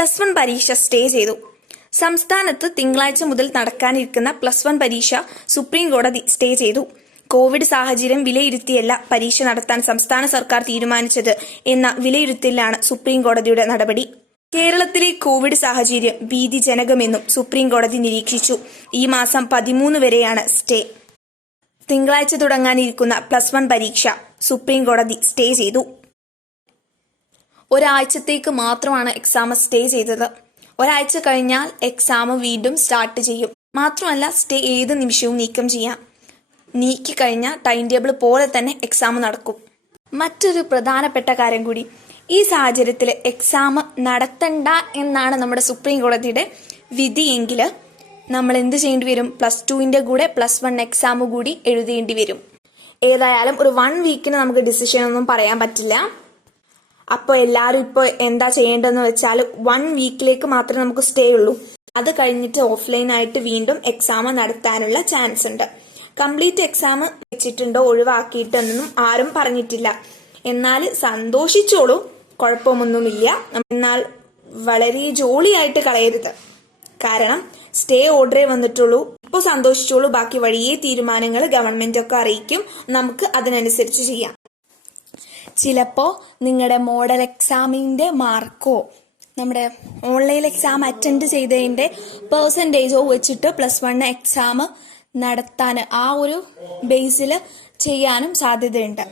+1 പരീക്ഷ സ്റ്റേ ചെയ്തു. സംസ്ഥാനത്ത് തിങ്കളാഴ്ച മുതൽ നടക്കാനിരിക്കുന്ന +1 പരീക്ഷ സുപ്രീം കോടതി സ്റ്റേ ചെയ്തു. കോവിഡ് സാഹചര്യം വിലയിരുത്തിയല്ല പരീക്ഷ നടത്താൻ സംസ്ഥാന സർക്കാർ തീരുമാനിച്ചത് എന്ന വിലയിരുത്തലിലാണ് സുപ്രീം കോടതിയുടെ നടപടി. കേരളത്തിലെ കോവിഡ് സാഹചര്യം ഭീതിജനകമെന്നും സുപ്രീം കോടതി നിരീക്ഷിച്ചു. ഈ മാസം 13 വരെയാണ് സ്റ്റേ. തിങ്കളാഴ്ച തുടങ്ങാനിരിക്കുന്ന +1 പരീക്ഷ സുപ്രീം കോടതി സ്റ്റേ ചെയ്തു. ഒരാഴ്ചത്തേക്ക് മാത്രമാണ് എക്സാം സ്റ്റേ ചെയ്തത്. ഒരാഴ്ച കഴിഞ്ഞാൽ എക്സാം വീണ്ടും സ്റ്റാർട്ട് ചെയ്യും. മാത്രമല്ല, സ്റ്റേ ഏത് നിമിഷവും നീക്കം ചെയ്യാം. നീക്കിക്കഴിഞ്ഞ ടൈം ടേബിൾ പോലെ തന്നെ എക്സാം നടക്കും. മറ്റൊരു പ്രധാനപ്പെട്ട കാര്യം കൂടി, ഈ സാഹചര്യത്തിൽ എക്സാം നടത്തണ്ട എന്നാണ് നമ്മുടെ സുപ്രീം കോടതിയുടെ വിധിയെങ്കിൽ നമ്മൾ എന്ത് ചെയ്യേണ്ടി വരും? +2ന്റെ കൂടെ +1 എക്സാം കൂടി എഴുതേണ്ടി വരും. ഏതായാലും ഒരു 1 വീക്കിന് നമുക്ക് ഡിസിഷൻ ഒന്നും പറയാൻ പറ്റില്ല. അപ്പോൾ എല്ലാവരും ഇപ്പോൾ എന്താ ചെയ്യേണ്ടതെന്ന് വെച്ചാൽ 1 വീക്കിലേക്ക് മാത്രമേ നമുക്ക് സ്റ്റേ ഉള്ളൂ. അത് കഴിഞ്ഞിട്ട് ഓഫ്ലൈൻ ആയിട്ട് വീണ്ടും എക്സാം നടത്താനുള്ള ചാൻസ് ഉണ്ട്. കംപ്ലീറ്റ് എക്സാം വെച്ചിട്ടുണ്ടോ ഒഴിവാക്കിയിട്ടൊന്നും ആരും പറഞ്ഞിട്ടില്ല. എന്നാൽ സന്തോഷിച്ചോളൂ, കുഴപ്പമൊന്നുമില്ല. എന്നാൽ വളരെ ജോളിയായിട്ട് കളയരുത്. കാരണം സ്റ്റേ ഓർഡറേ വന്നിട്ടുള്ളൂ. ഇപ്പോൾ സന്തോഷിച്ചോളൂ, ബാക്കി വഴിയേ തീരുമാനങ്ങൾ ഗവൺമെന്റ് ഒക്കെ അറിയിക്കും. നമുക്ക് അതിനനുസരിച്ച് ചെയ്യാം. ചിലപ്പോൾ നിങ്ങളുടെ മോഡൽ എക്സാമിന്റെ മാർക്കോ നമ്മുടെ ഓൺലൈൻ എക്സാം അറ്റൻഡ് ചെയ്തതിന്റെ പെർസെൻറ്റേജോ വെച്ചിട്ട് +1 എക്സാം നടത്താൻ ആ ഒരു ബേസിൽ ചെയ്യാനും സാധ്യതയുണ്ട്.